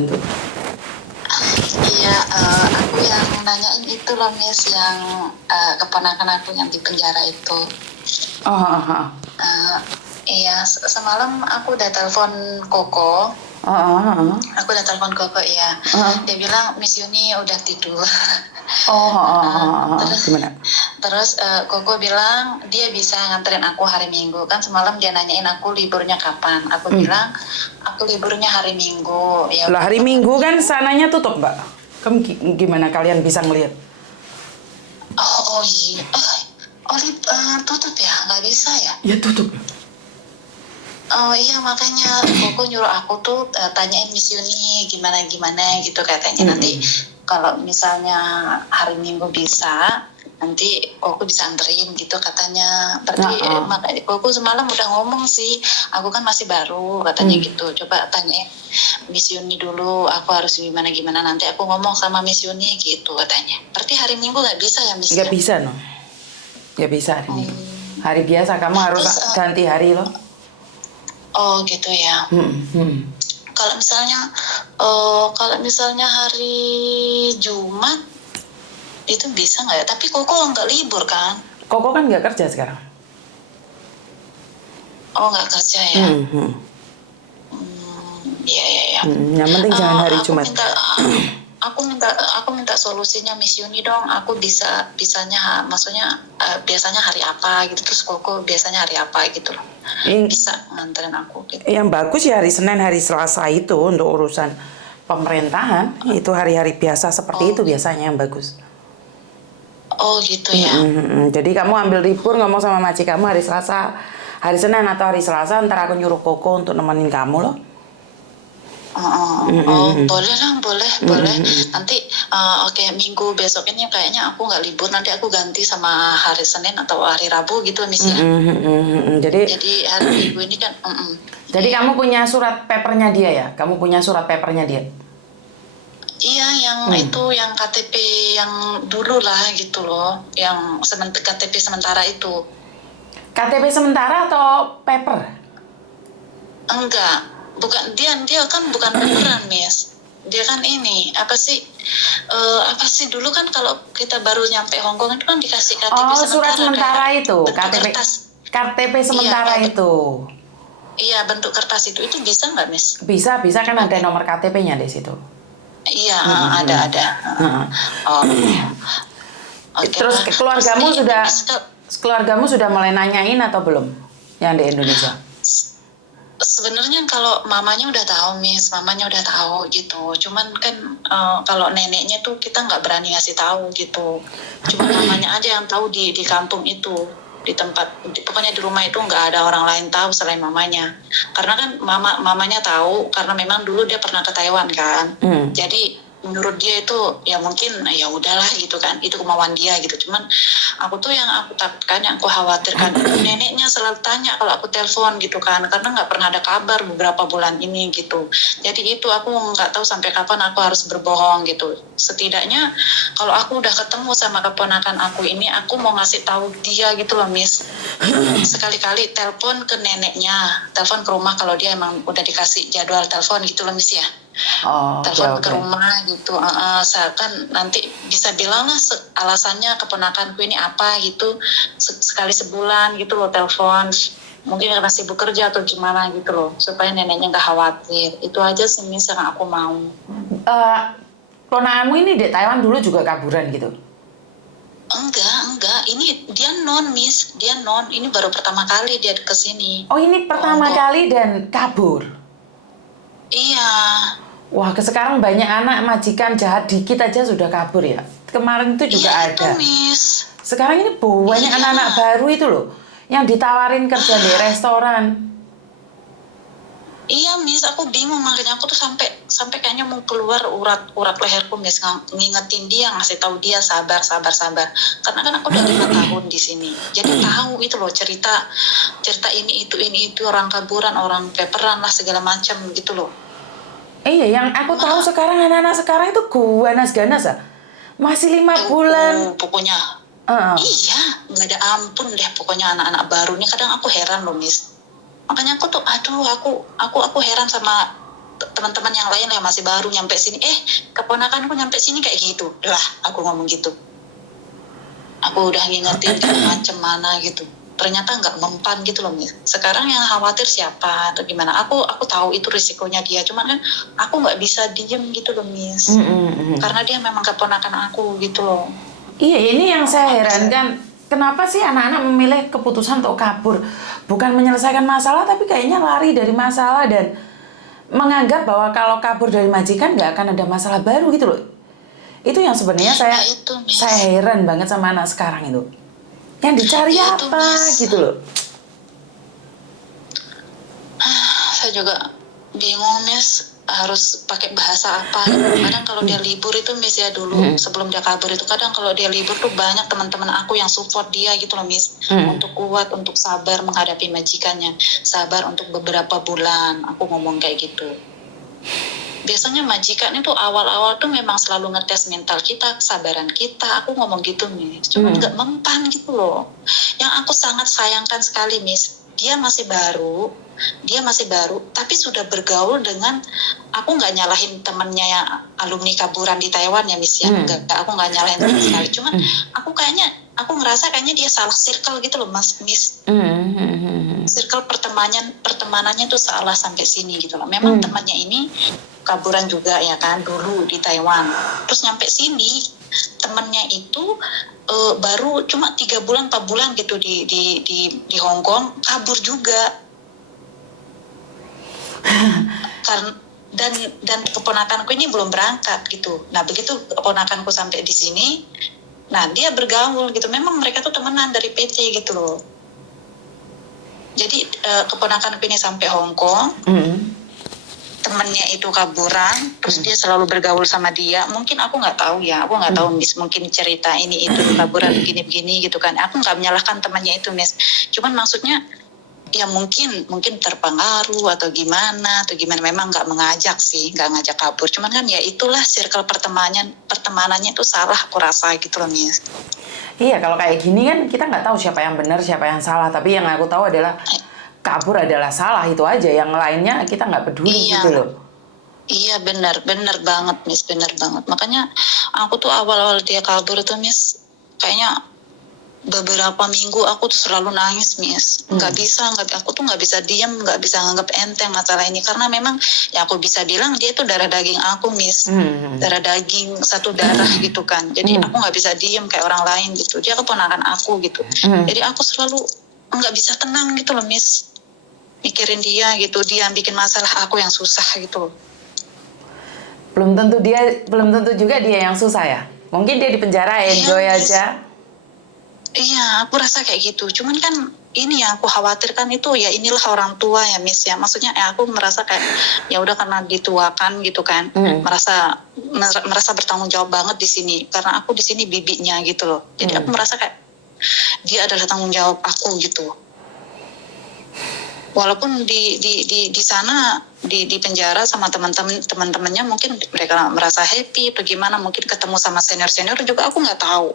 bantu? Iya, aku yang nanyain itu loh Miss, yang keponakan aku yang di penjara itu. Oh. Eh, iya, semalam aku udah telepon Koko. Aku udah telepon Koko, iya. Dia bilang Miss Yuni udah tidur. Gimana? Terus Koko bilang dia bisa nganterin aku hari Minggu. Kan semalam dia nanyain aku liburnya kapan. Aku bilang aku liburnya hari Minggu. Ya Lah hari Minggu kan sananya tutup, Mbak. Kamu gimana kalian bisa ngelihat? Oh iya. Tutup ya? Nggak bisa ya? Ya tutup. Oh iya, makanya Koko nyuruh aku tuh tanyain Miss Yuni gimana gitu katanya. Nanti kalau misalnya hari Minggu bisa, nanti Koko bisa anterin gitu katanya. Berarti makanya Koko semalam udah ngomong sih, aku kan masih baru katanya gitu. Coba tanyain Miss Yuni dulu, aku harus gimana nanti aku ngomong sama Miss Yuni gitu katanya. Berarti hari Minggu nggak bisa ya Miss? Nggak bisa, no. Nggak bisa hari Minggu. Hari biasa kamu harus ganti hari loh. Oh gitu ya. Kalau misalnya hari Jumat itu bisa nggak ya? Tapi Koko nggak libur kan? Koko kan nggak kerja sekarang. Oh nggak kerja ya? Iya. Yang penting jangan hari Jumat. Aku minta solusinya Miss Yuni dong. Aku bisanya maksudnya biasanya hari apa gitu, terus Koko biasanya hari apa gitu loh. Bisa nganterin aku gitu. Yang bagus ya hari Senin, hari Selasa itu untuk urusan pemerintahan. Itu hari-hari biasa seperti itu biasanya yang bagus. Oh gitu ya. Jadi kamu ambil libur, ngomong sama maci kamu hari Selasa, hari Senin atau hari Selasa, ntar aku nyuruh Koko untuk nemenin kamu loh. Boleh lah, boleh. Nanti oke, Minggu besok ini kayaknya aku nggak libur, nanti aku ganti sama hari Senin atau hari Rabu gitu Miss ya. Jadi hari Minggu ini kan. Jadi kamu punya surat papernya dia ya? Kamu punya surat papernya dia? Iya, yang itu, yang KTP yang dulu lah gitu loh, yang KTP sementara itu. KTP sementara atau paper? Enggak, bukan, dia kan bukan beneran Miss. Dia kan ini apa sih dulu kan kalau kita baru nyampe Hong Kong itu kan dikasih KTP sementara. Surat sementara itu, KTP sementara iya, itu. Iya, bentuk kertas itu bisa nggak Miss? Bisa kan ada nomor KTP-nya di situ. Iya, ada. Terus keluargamu sudah mulai nanyain atau belum yang di Indonesia? Sebenarnya kalau mamanya udah tahu Miss, mamanya udah tahu gitu. Cuman kan kalau neneknya tuh kita nggak berani ngasih tahu gitu. Cuma mamanya aja yang tahu di kampung itu, di tempat, pokoknya di rumah itu nggak ada orang lain tahu selain mamanya. Karena kan mamanya tahu karena memang dulu dia pernah ke Taiwan kan. Jadi menurut dia itu ya mungkin ya udahlah gitu kan, itu kemauan dia gitu. Cuman aku tuh yang aku takutkan, yang aku khawatirkan neneknya selalu tanya kalau aku telepon gitu kan, karena nggak pernah ada kabar beberapa bulan ini gitu. Jadi itu aku nggak tahu sampai kapan aku harus berbohong gitu. Setidaknya kalau aku udah ketemu sama keponakan aku ini, aku mau ngasih tahu dia gitu loh Miss. Sekali-kali telepon ke neneknya, telepon ke rumah kalau dia emang udah dikasih jadwal telepon gitu loh Miss ya. Telepon ke rumah gitu, kan nanti bisa bilang lah alasannya keponakanku ini apa gitu, sekali sebulan gitu loh telepon, mungkin karena sibuk kerja atau gimana gitu loh, supaya neneknya nggak khawatir. Itu aja sih Miss yang aku mau. Ponakanmu ini di Taiwan dulu juga kaburan gitu? Enggak, ini dia non Miss, ini baru pertama kali dia kesini. Oh ini pertama kali dan kabur? Iya. Wah, sekarang banyak anak majikan jahat dikit aja sudah kabur ya. Kemarin itu juga ada. Itu, Miss. Sekarang ini banyak anak-anak baru itu loh, yang ditawarin kerja di restoran. Iya, Miss, aku bingung, makanya aku tuh sampai kayaknya mau keluar urat leherku Miss, ngingetin dia, ngasih tahu dia sabar. Karena kan aku udah 5 tahun di sini. Jadi tahu itu loh cerita ini itu orang kaburan, orang peperan lah segala macam gitu loh. Iya, yang aku tahu sekarang anak-anak sekarang itu ganas ya. Masih 5 bulan. Pokoknya. Iya, nggak ada ampun deh pokoknya anak-anak baru ini. Kadang aku heran loh Miss. Makanya aku tuh aku heran sama teman-teman yang lain yang masih baru nyampe sini, keponakanku nyampe sini kayak gitu lah, aku ngomong gitu. Aku udah ngingetin kayak macam mana gitu, ternyata nggak mempan gitu loh Miss. Sekarang yang khawatir siapa atau gimana, aku tahu itu risikonya dia, cuman kan aku nggak bisa diem gitu loh Miss. Karena dia memang keponakan aku gitu loh. Iya, ini yang saya herankan. Kenapa sih anak-anak memilih keputusan untuk kabur? Bukan menyelesaikan masalah, tapi kayaknya lari dari masalah dan menganggap bahwa kalau kabur dari majikan nggak akan ada masalah baru gitu loh. Itu yang sebenarnya Nah, itu, Miss. saya heran banget sama anak sekarang itu. Yang dicari Ya, itu, apa Miss. gitu loh. Saya juga bingung Miss, harus pakai bahasa apa gitu. Kadang kalau dia libur itu Miss ya dulu sebelum dia kabur itu, kadang kalau dia libur tuh banyak teman-teman aku yang support dia gitu loh Miss, untuk kuat, untuk sabar menghadapi majikannya, sabar untuk beberapa bulan, aku ngomong kayak gitu. Biasanya majikan itu awal-awal tuh memang selalu ngetes mental kita, kesabaran kita, aku ngomong gitu Miss, cuma nggak mempan gitu loh. Yang aku sangat sayangkan sekali Miss, dia masih baru tapi sudah bergaul dengan, aku nggak nyalahin temennya yang alumni kaburan di Taiwan ya Miss ya, enggak, aku nggak nyalahin sama sekali, cuman aku ngerasa kayaknya dia salah circle gitu loh Miss. Circle pertemanannya tuh salah sampai sini gitu loh. Memang temannya ini kaburan juga ya kan dulu di Taiwan, terus nyampe sini temennya itu baru cuma 3 bulan 4 bulan gitu di Hong Kong, kabur juga. dan keponakanku ini belum berangkat gitu. Nah begitu keponakanku sampai di sini, nah dia bergaul gitu. Memang mereka tuh temenan dari PT gitu loh. Jadi keponakanku ini sampai Hong Kong, temennya itu kaburan, terus dia selalu bergaul sama dia. Mungkin aku nggak tahu ya, aku nggak tahu Miss. Mungkin cerita ini itu kaburan begini-begini gitu kan. Aku nggak menyalahkan temannya itu Miss. Cuman maksudnya ya mungkin terpengaruh atau gimana memang nggak ngajak kabur, cuman kan ya itulah circle pertemanannya itu salah, aku rasa gitu loh Miss. Iya, kalau kayak gini kan kita nggak tahu siapa yang benar siapa yang salah, tapi yang aku tahu adalah kabur adalah salah, itu aja, yang lainnya kita nggak peduli gitu loh. Iya, benar banget Miss, benar banget. Makanya aku tuh awal-awal dia kabur tuh Miss, kayaknya beberapa minggu aku tuh selalu nangis Miss. Aku tuh nggak bisa diam, nggak bisa nganggap enteng masalah ini, karena memang ya aku bisa bilang dia itu darah daging aku Miss. Darah daging, satu darah gitu kan. Jadi aku nggak bisa diam kayak orang lain gitu. Dia keponakan aku gitu. Jadi aku selalu nggak bisa tenang gitu loh Miss, mikirin dia gitu. Dia yang bikin masalah, aku yang susah gitu. Belum tentu juga dia yang susah ya. Mungkin dia di penjara enjoy aja. Iya, aku rasa kayak gitu. Cuman kan ini yang aku khawatirkan itu ya, inilah orang tua ya Miss ya. Maksudnya aku merasa kayak ya udah karena dituakan gitu kan. Merasa bertanggung jawab banget di sini, karena aku di sini bibinya gitu loh. Jadi aku merasa kayak dia adalah tanggung jawab aku gitu. Walaupun di sana di penjara sama teman-temannya mungkin mereka merasa happy atau gimana, mungkin ketemu sama senior juga aku nggak tahu.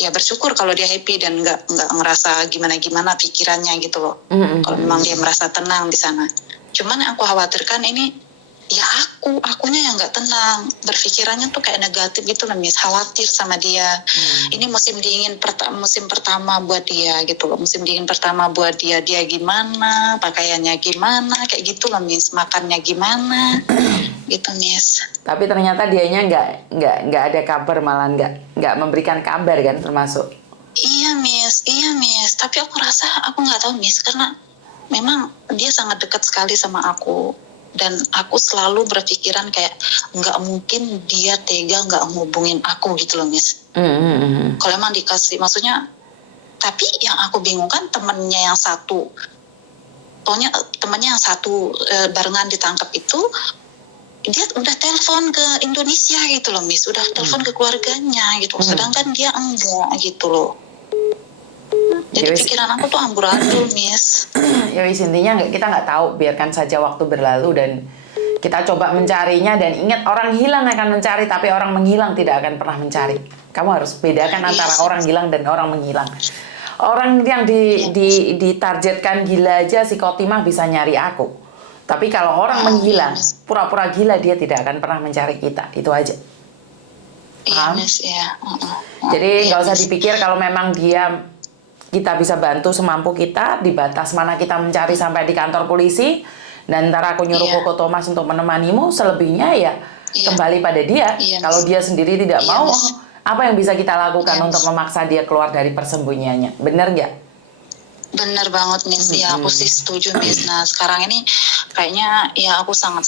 Ya bersyukur kalau dia happy dan nggak ngerasa gimana pikirannya gitu loh. Kalau memang dia merasa tenang di sana. Cuman yang aku khawatirkan ini ya akunya yang nggak tenang, berpikirannya tuh kayak negatif gitu loh Miss, khawatir sama dia. Ini musim pertama buat dia gitu loh, musim dingin pertama buat dia gimana, pakaiannya gimana, kayak gitu loh Miss, makannya gimana gitu Miss. Tapi ternyata dianya nggak ada kabar, malah nggak memberikan kabar kan, termasuk. Iya Miss, tapi aku rasa aku nggak tahu Miss, karena memang dia sangat dekat sekali sama aku. Dan aku selalu berpikiran kayak nggak mungkin dia tega nggak ngubungin aku gitu loh Miss. Kalau emang dikasih, maksudnya, tapi yang aku bingung kan temennya yang satu barengan ditangkap itu, dia udah telepon ke Indonesia gitu loh Miss, udah telepon ke keluarganya gitu, sedangkan dia enggak gitu loh. Jadi pikiran aku tuh amburadul Miss. Ya wis, intinya kita nggak tahu, biarkan saja waktu berlalu dan kita coba mencarinya. Dan ingat, orang hilang akan mencari, tapi orang menghilang tidak akan pernah mencari. Kamu harus bedakan antara orang hilang dan orang menghilang. Orang yang ditargetkan gila aja, si Kotimah bisa nyari aku. Tapi kalau orang menghilang, pura-pura gila, dia tidak akan pernah mencari kita. Itu aja. Iya, Paham? Miss, iya. Jadi Iya, nggak usah Miss. dipikir kalau memang kita bisa bantu semampu kita, di batas mana kita mencari sampai di kantor polisi, dan ntar aku nyuruh Iya, Koko Thomas untuk menemanimu, selebihnya ya iya, kembali pada dia. iya, Kalau Miss. dia sendiri tidak Iya, mau, Miss. apa yang bisa kita lakukan Iya, untuk Miss. memaksa dia keluar dari persembunyiannya? Bener nggak? Bener banget, Miss. Ya, aku sih setuju, Miss. Nah, sekarang ini kayaknya ya aku sangat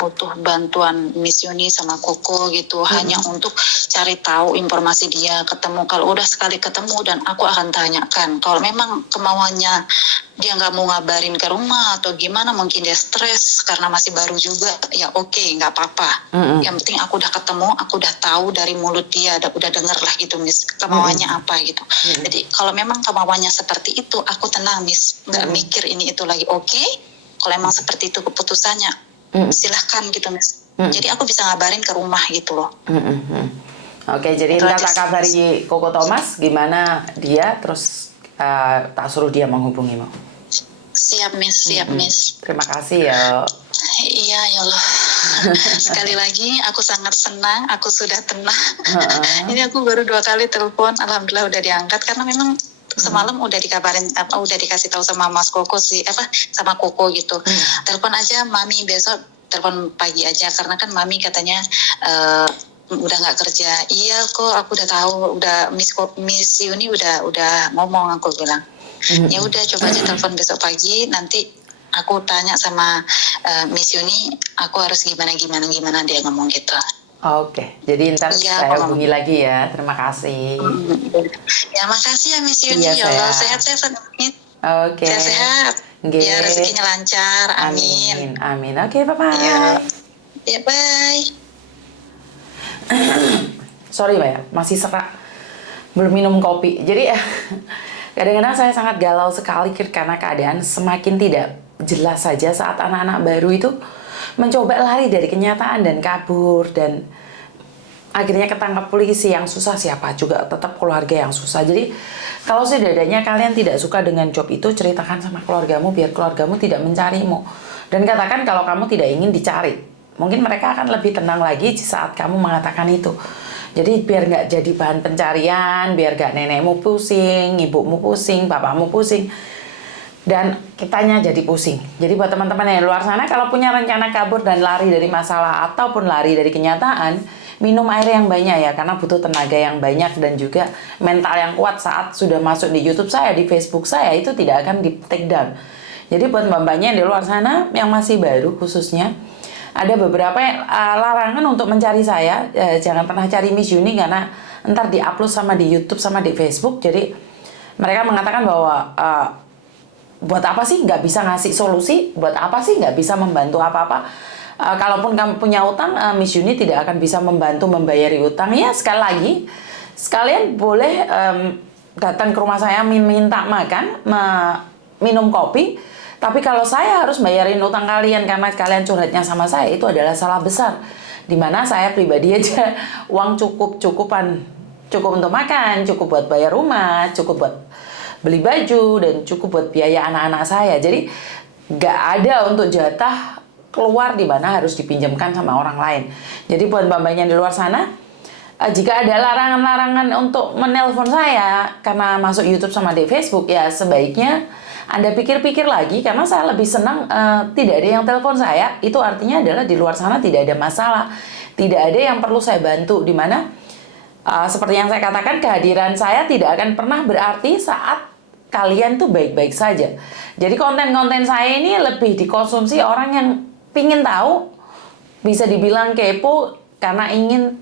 butuh bantuan Miss Yuni sama Koko gitu. Hanya untuk cari tahu informasi dia, ketemu. Kalau udah sekali ketemu dan aku akan tanyakan. Kalau memang kemauannya dia nggak mau ngabarin ke rumah atau gimana, mungkin dia stres karena masih baru juga, ya oke, nggak apa-apa. Yang penting aku udah ketemu, aku udah tahu dari mulut dia, udah denger lah gitu, Miss, kemauannya apa gitu. Jadi kalau memang kemauannya seperti itu, aku tenang, Miss, nggak mikir ini itu lagi. Oke, kalau emang seperti itu keputusannya, silahkan gitu, Miss. Jadi aku bisa ngabarin ke rumah gitu loh. Oke, jadi Itu ntar aja tak sih, Miss. kabari Koko Thomas gimana dia, terus tak suruh dia menghubungimu. Siap, Miss, siap, Miss. Terima kasih ya. Iya, ya Allah. Sekali lagi aku sangat senang, aku sudah tenang. Ini aku baru 2 kali telepon, alhamdulillah udah diangkat karena memang semalam udah dikabarin, udah dikasih tahu sama Mas Koko sih, sama Koko gitu. Telepon aja Mami besok, telepon pagi aja karena kan Mami katanya udah nggak kerja. Iya kok, aku udah tahu, udah Miss Yuni udah ngomong, aku bilang. Ya udah, coba aja telepon besok pagi, nanti aku tanya sama Miss Yuni, aku harus gimana dia ngomong gitu. Oke, jadi ntar Iya, saya Mama. hubungi lagi ya. Terima kasih. Ya makasih ya Miss Yuni, Iya, ya Allah, sayang. sehat-sehat. Oke. Sehat-sehat. Nggih. Ya, rezekinya lancar, amin. Amin. Oke, bye-bye. Ya, ya bye. Sorry Mbak ya, masih serak. Belum minum kopi. Jadi kadang-kadang saya sangat galau sekali karena keadaan semakin tidak jelas saja saat anak-anak baru itu mencoba lari dari kenyataan dan kabur, dan akhirnya ketangkap polisi. Yang susah siapa? Juga tetap keluarga yang susah. Jadi kalau setidaknya kalian tidak suka dengan job itu, ceritakan sama keluargamu biar keluargamu tidak mencarimu. Dan katakan kalau kamu tidak ingin dicari. Mungkin mereka akan lebih tenang lagi saat kamu mengatakan itu. Jadi biar nggak jadi bahan pencarian, biar nggak nenekmu pusing, ibumu pusing, bapakmu pusing, dan kitanya jadi pusing. Jadi buat teman-teman yang di luar sana, kalau punya rencana kabur dan lari dari masalah ataupun lari dari kenyataan, minum air yang banyak ya, karena butuh tenaga yang banyak dan juga mental yang kuat saat sudah masuk di YouTube saya, di Facebook saya, itu tidak akan di take down. Jadi buat mbak-mbaknya yang di luar sana, yang masih baru khususnya, ada beberapa larangan untuk mencari saya. Jangan pernah cari Miss Yuni karena ntar di-upload sama di YouTube sama di Facebook. Jadi mereka mengatakan bahwa buat apa sih nggak bisa ngasih solusi? Buat apa sih nggak bisa membantu apa-apa? Kalaupun kamu punya utang, Miss Yuni tidak akan bisa membantu membayari utang. Ya, sekali lagi, sekalian boleh datang ke rumah saya minta makan, minum kopi. Tapi kalau saya harus bayarin utang kalian karena kalian curhatnya sama saya, itu adalah salah besar. Dimana saya pribadi aja uang cukup untuk makan, cukup buat bayar rumah, cukup buat beli baju, dan cukup buat biaya anak-anak saya. Jadi nggak ada untuk jatah keluar di mana harus dipinjamkan sama orang lain. Jadi buat mbak-mbaknya di luar sana, jika ada larangan-larangan untuk menelpon saya karena masuk YouTube sama di Facebook, ya sebaiknya Anda pikir-pikir lagi, karena saya lebih senang tidak ada yang telepon saya. Itu artinya adalah di luar sana tidak ada masalah, tidak ada yang perlu saya bantu, dimana seperti yang saya katakan, kehadiran saya tidak akan pernah berarti saat kalian tuh baik-baik saja. Jadi konten-konten saya ini lebih dikonsumsi orang yang pingin tahu, bisa dibilang kepo, karena ingin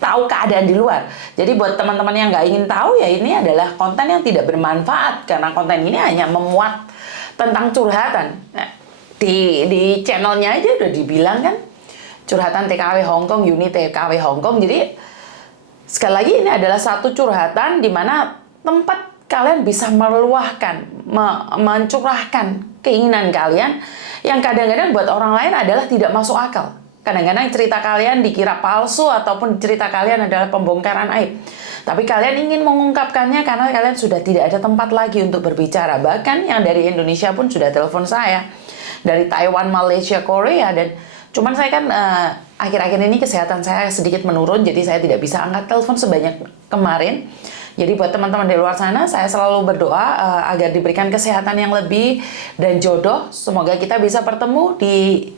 tahu keadaan di luar. Jadi buat teman-teman yang nggak ingin tahu, ya ini adalah konten yang tidak bermanfaat, karena konten ini hanya memuat tentang curhatan. Nah, di channelnya aja udah dibilang kan, curhatan TKW Hongkong, Yuni TKW Hongkong. Jadi sekali lagi ini adalah satu curhatan di mana tempat kalian bisa meluahkan, mencurahkan keinginan kalian yang kadang-kadang buat orang lain adalah tidak masuk akal. kadang-kadang cerita kalian dikira palsu ataupun cerita kalian adalah pembongkaran aib. Tapi kalian ingin mengungkapkannya karena kalian sudah tidak ada tempat lagi untuk berbicara. Bahkan yang dari Indonesia pun sudah telepon saya. Dari Taiwan, Malaysia, Korea. Dan cuman saya kan akhir-akhir ini kesehatan saya sedikit menurun. Jadi saya tidak bisa angkat telepon sebanyak kemarin. Jadi buat teman-teman di luar sana, saya selalu berdoa agar diberikan kesehatan yang lebih dan jodoh. Semoga kita bisa bertemu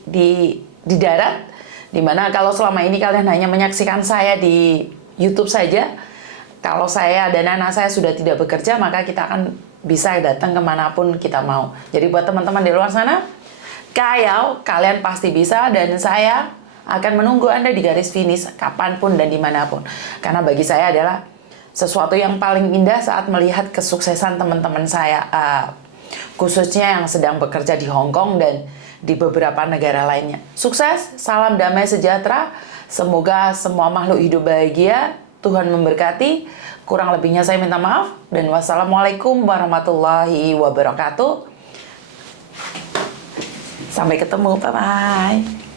di darat. Dimana kalau selama ini kalian hanya menyaksikan saya di YouTube saja, kalau saya dan anak saya sudah tidak bekerja, maka kita akan bisa datang kemanapun kita mau. Jadi buat teman-teman di luar sana, kalian pasti bisa dan saya akan menunggu Anda di garis finish kapanpun dan dimanapun. Karena bagi saya adalah sesuatu yang paling indah saat melihat kesuksesan teman-teman saya, khususnya yang sedang bekerja di Hong Kong dan di beberapa negara lainnya. Sukses, salam damai sejahtera, semoga semua makhluk hidup bahagia, Tuhan memberkati, kurang lebihnya saya minta maaf, dan wassalamualaikum warahmatullahi wabarakatuh. Sampai ketemu, bye-bye.